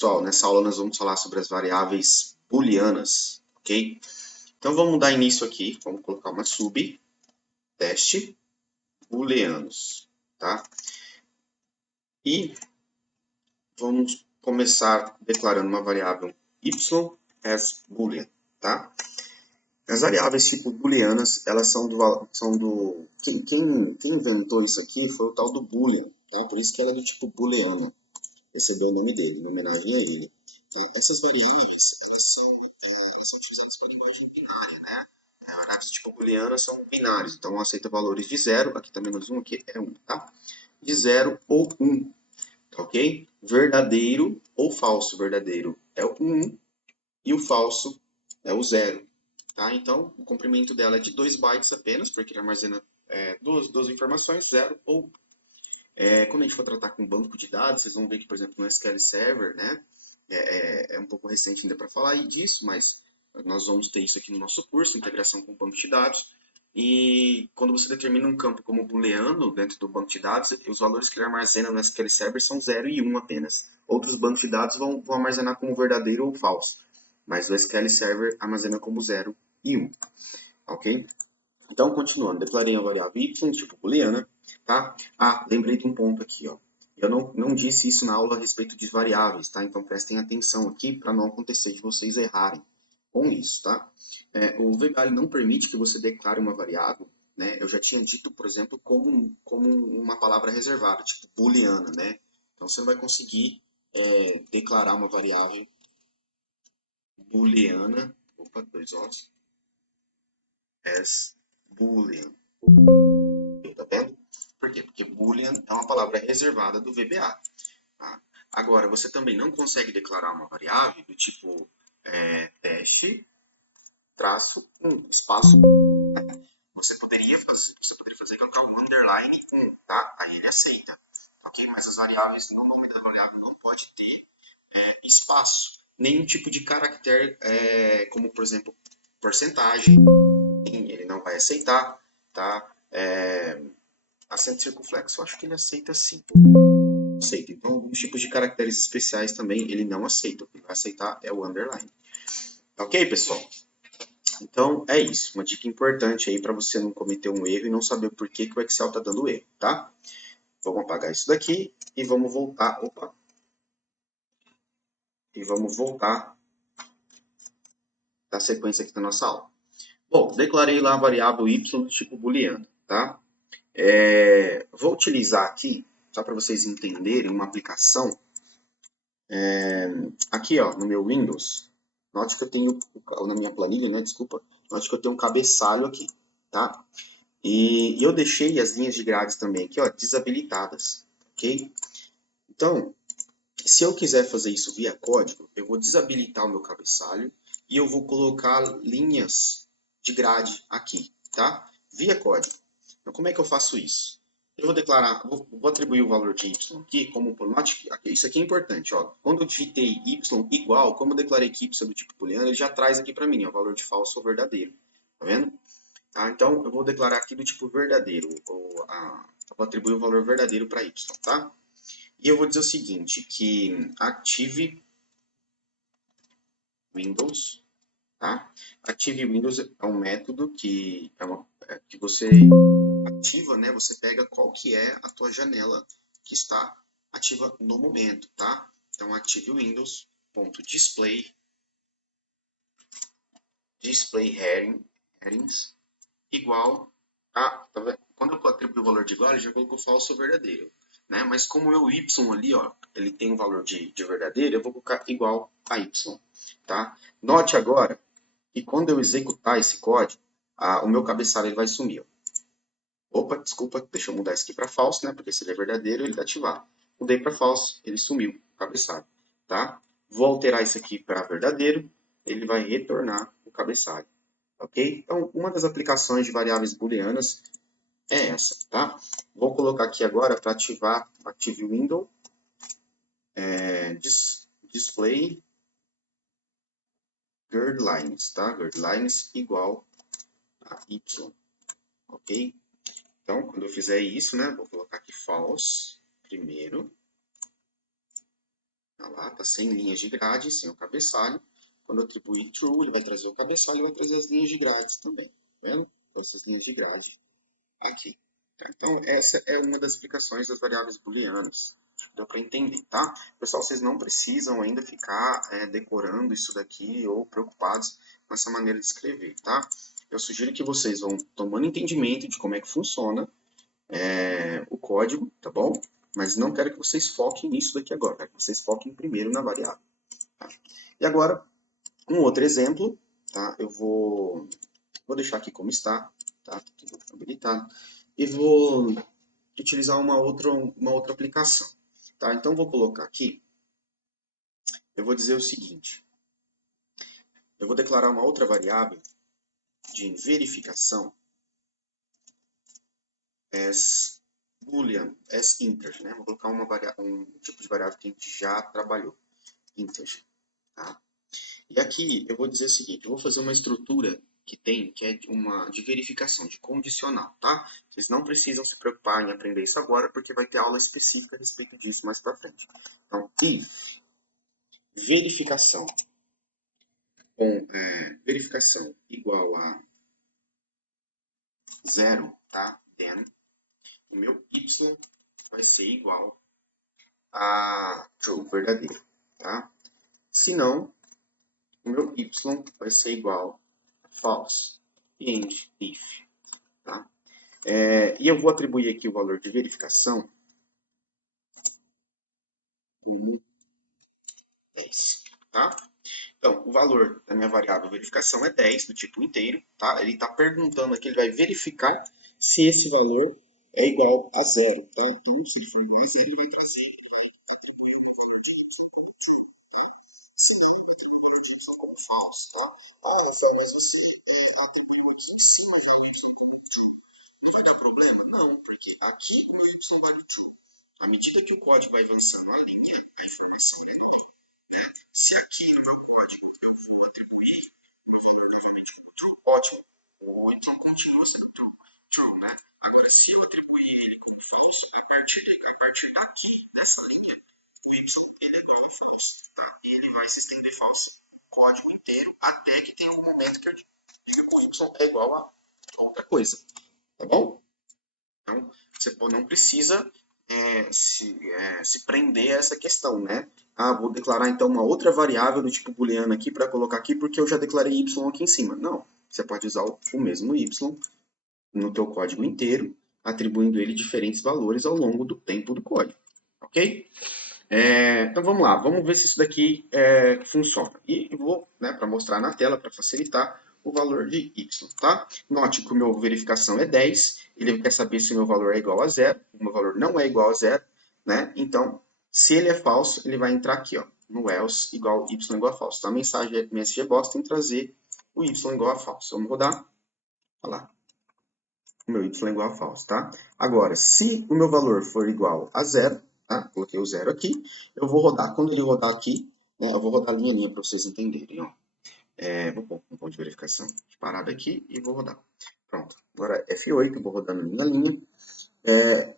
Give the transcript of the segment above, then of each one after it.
Pessoal, nessa aula nós vamos falar sobre as variáveis booleanas, ok? Então vamos dar início aqui, vamos colocar uma sub, teste, booleanos, tá? E vamos começar declarando uma variável y as boolean, tá? As variáveis tipo booleanas, elas são do quem inventou isso aqui foi o tal do boolean, tá? Por isso que ela é do tipo booleana. Recebeu o nome dele, em homenagem a ele. Tá? Essas variáveis, elas são utilizadas para a linguagem binária, né? Variáveis tipo booleana são binários, então aceita valores de 0, aqui tá menos 1, aqui é 1, tá? De 0 ou 1, tá ok? Verdadeiro ou falso. Verdadeiro é o 1 e o falso é o 0, tá? Então, o comprimento dela é de 2 bytes apenas, porque ele armazena duas informações, 0 ou 1. Quando a gente for tratar com banco de dados, vocês vão ver que, por exemplo, no SQL Server, né, é um pouco recente ainda para falar disso, mas nós vamos ter isso aqui no nosso curso, integração com banco de dados. E quando você determina um campo como booleano dentro do banco de dados, os valores que ele armazena no SQL Server são 0 e 1 apenas. Outros bancos de dados vão armazenar como verdadeiro ou falso, mas o SQL Server armazena como 0 e 1, ok? Então, continuando, declarei a variável y, tipo booleana, tá? Ah, lembrei de um ponto aqui, ó. Eu não disse isso na aula a respeito de variáveis, tá? Então, prestem atenção aqui para não acontecer de vocês errarem com isso, tá? O VBA não permite que você declare uma variável, né? Eu já tinha dito, por exemplo, como uma palavra reservada, tipo booleana, né? Então, você não vai conseguir declarar uma variável booleana, opa, dois Os, as boolean. Tá vendo? Por quê? Porque boolean é uma palavra reservada do VBA. Tá? Agora, você também não consegue declarar uma variável do tipo teste, traço, espaço. Você poderia fazer colocar um underline 1, tá? Aí ele aceita. Ok? Mas as variáveis, no nome da variável, não pode ter espaço. Nenhum tipo de caractere, como, por exemplo, porcentagem, ele não vai aceitar, tá? Acento circunflexo, eu acho que ele aceita sim. Aceita. Então, alguns tipos de caracteres especiais também ele não aceita. O que ele vai aceitar é o underline. Ok, pessoal? Então, é isso. Uma dica importante aí para você não cometer um erro e não saber por que o Excel está dando erro, tá? Vamos apagar isso daqui e vamos voltar. Opa! E vamos voltar da sequência aqui da nossa aula. Bom, declarei lá a variável y do tipo booleano, tá? Vou utilizar aqui, só para vocês entenderem, uma aplicação. Aqui, ó, no meu Windows, note que eu tenho, na minha planilha, né, desculpa, note que eu tenho um cabeçalho aqui, tá? E eu deixei as linhas de grades também aqui, ó, desabilitadas, ok? Então, se eu quiser fazer isso via código, eu vou desabilitar o meu cabeçalho e eu vou colocar linhas de grade aqui, tá? Via código. Então, como é que eu faço isso? Eu vou declarar, vou atribuir o valor de y aqui como note, isso aqui é importante, ó. Quando eu digitei y igual, como eu declarei que y é do tipo booleano, ele já traz aqui para mim, ó, valor de falso ou verdadeiro. Tá vendo? Tá? Então, eu vou declarar aqui do tipo verdadeiro, eu vou atribuir o valor verdadeiro para y, tá? E eu vou dizer o seguinte, que Active Windows, tá? Active Windows é um método que que você ativa, né? Você pega qual que é a tua janela que está ativa no momento, tá? Então, Active Windows, ponto display headings igual a, tá vendo? Quando eu atribuo o valor de igual, ele já colocou falso ou verdadeiro, né? Mas como o meu y ali, ó, ele tem um valor de verdadeiro, eu vou colocar igual a y, tá? Note agora que quando eu executar esse código, o meu cabeçalho ele vai sumir. Opa, desculpa, deixa eu mudar isso aqui para falso, né? Porque se ele é verdadeiro, ele está ativado. Mudei para falso, ele sumiu, o cabeçalho, tá? Vou alterar isso aqui para verdadeiro, ele vai retornar o cabeçalho, ok? Então, uma das aplicações de variáveis booleanas é essa, tá? Vou colocar aqui agora para ativar Active Window, display GuardLines, tá? GuardLines igual a y, ok? Então, quando eu fizer isso, né, vou colocar aqui false primeiro, Tá lá, tá sem linhas de grade, sem o cabeçalho. Quando eu atribuir true, ele vai trazer o cabeçalho e vai trazer as linhas de grades também. Tá vendo? Então, essas linhas de grade aqui. Tá? Então, essa é uma das explicações das variáveis booleanas. Deu para entender, tá? Pessoal, vocês não precisam ainda ficar decorando isso daqui ou preocupados com essa maneira de escrever, tá? Eu sugiro que vocês vão tomando entendimento de como é que funciona o código, tá bom? Mas não quero que vocês foquem nisso daqui agora, quero que vocês foquem primeiro na variável. Tá? E agora, um outro exemplo, tá? Eu vou deixar aqui como está, tá? Tudo habilitado. E vou utilizar uma outra aplicação, tá? Então, vou colocar aqui, eu vou dizer o seguinte, eu vou declarar uma outra variável de verificação as boolean, as integer, né? Vou colocar um tipo de variável que a gente já trabalhou, integer, tá? E aqui eu vou dizer o seguinte, eu vou fazer uma estrutura que é de verificação, de condicional, tá? Vocês não precisam se preocupar em aprender isso agora, porque vai ter aula específica a respeito disso mais para frente. Então, if verificação com verificação igual a 0, tá? Then o meu y vai ser igual a true, verdadeiro, tá? Se não, o meu y vai ser igual a false. And if, tá? E eu vou atribuir aqui o valor de verificação como 10, tá? Então, o valor da minha variável verificação é 10, do tipo inteiro, tá? Ele está perguntando aqui, ele vai verificar se esse valor é igual a 0, tá? Então, se ele for igual a 0, ele vai trazer y como falso, tá? Ah, Rafael, mas você atribuiu aqui em cima já o y como true. Não vai dar problema? Não, porque aqui o meu y vale true. À medida que o código vai avançando a linha, a informação é nova. Se aqui no meu código eu vou atribuir o meu valor novamente como true, ótimo. O y continua sendo true, né? Agora, se eu atribuir ele como falso, a partir daqui, dessa linha, o y ele é igual a falso, tá? E ele vai se estender falso o código inteiro até que tenha algum momento que eu diga que o y é igual a outra coisa, tá bom? Então, você não precisa se prender a essa questão, né? Ah, vou declarar então uma outra variável do tipo booleano aqui para colocar aqui porque eu já declarei y aqui em cima. Não, você pode usar o mesmo y no teu código inteiro, atribuindo ele diferentes valores ao longo do tempo do código, ok? Então vamos lá, vamos ver se isso daqui funciona. E eu vou, né, para mostrar na tela, para facilitar, o valor de y, tá? Note que o meu verificação é 10, ele quer saber se o meu valor é igual a 0, o meu valor não é igual a 0, né? Então, se ele é falso, ele vai entrar aqui, ó, no else igual y igual a falso. Então, a mensagem MSGBox tem que trazer o y igual a falso. Vamos rodar, olha lá, o meu y igual a falso, tá? Agora, se o meu valor for igual a 0, tá? Coloquei o 0 aqui, eu vou rodar. Quando ele rodar aqui, né, eu vou rodar linha a linha para vocês entenderem, ó. Vou pôr um ponto de verificação parado aqui e vou rodar. Pronto. Agora F8, vou rodando linha a linha.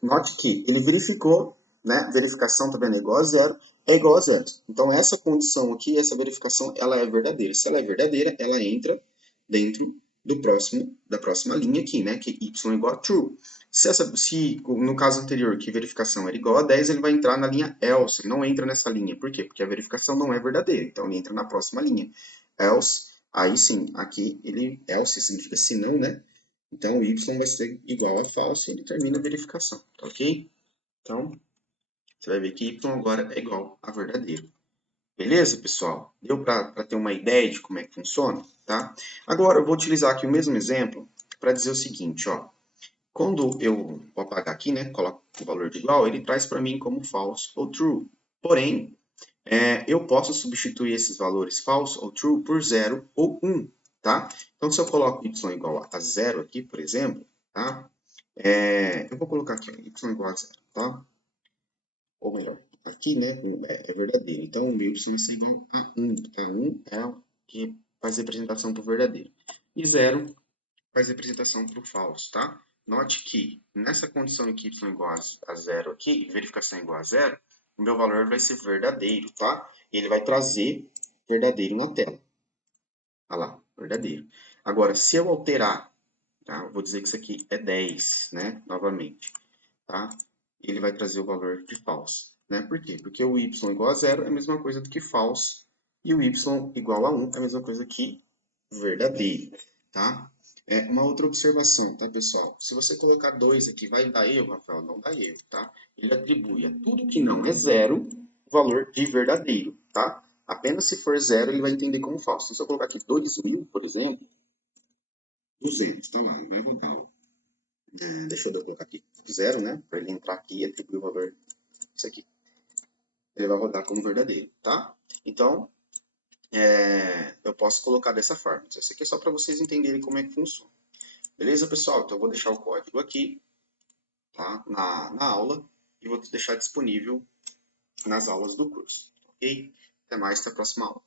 Note que ele verificou, né? Verificação, tá vendo? É igual a 0, é igual a 0. Então, essa condição aqui, essa verificação, ela é verdadeira. Se ela é verdadeira, ela entra dentro da próxima linha aqui, né? Que y é igual a true. Se no caso anterior, que verificação era igual a 10, ele vai entrar na linha else, ele não entra nessa linha. Por quê? Porque a verificação não é verdadeira, então ele entra na próxima linha. Else, aí sim, aqui else significa se não, né? Então, o y vai ser igual a falso e ele termina a verificação, tá ok? Então, você vai ver que y agora é igual a verdadeiro. Beleza, pessoal? Deu para ter uma ideia de como é que funciona, tá? Agora, eu vou utilizar aqui o mesmo exemplo para dizer o seguinte, ó. Quando eu vou apagar aqui, né, coloco o valor de igual, ele traz para mim como false ou true. Porém, eu posso substituir esses valores false ou true por 0 ou 1, tá? Então, se eu coloco y igual a 0 aqui, por exemplo, tá? Eu vou colocar aqui, ó, y igual a 0, tá? Ou melhor, aqui, né, é verdadeiro. Então, o meu y vai ser igual a 1. Tá? 1 é o que faz representação para o verdadeiro. E 0 faz representação para o falso, tá? Note que nessa condição em que y igual a 0 aqui, verificação igual a 0, o meu valor vai ser verdadeiro, tá? Ele vai trazer verdadeiro na tela. Olha lá, verdadeiro. Agora, se eu alterar, tá? Eu vou dizer que isso aqui é 10, né? Novamente, tá? Ele vai trazer o valor de false, né? Por quê? Porque o y igual a 0 é a mesma coisa do que false, e o y igual a 1 é a mesma coisa que verdadeiro, tá? Uma outra observação, tá, pessoal? Se você colocar 2 aqui, vai dar erro, Rafael? Não dá erro, tá? Ele atribui a tudo que não é zero o valor de verdadeiro, tá? Apenas se for zero, ele vai entender como falso. Então, se eu colocar aqui 2000, por exemplo, 200, tá lá, vai rodar, ó. Deixa eu colocar aqui zero, né? Para ele entrar aqui e atribuir o valor, isso aqui. Ele vai rodar como verdadeiro, tá? Então, eu posso colocar dessa forma. Isso aqui é só para vocês entenderem como é que funciona. Beleza, pessoal? Então, eu vou deixar o código aqui, tá? Na aula, e vou deixar disponível nas aulas do curso, ok? Até mais, até a próxima aula.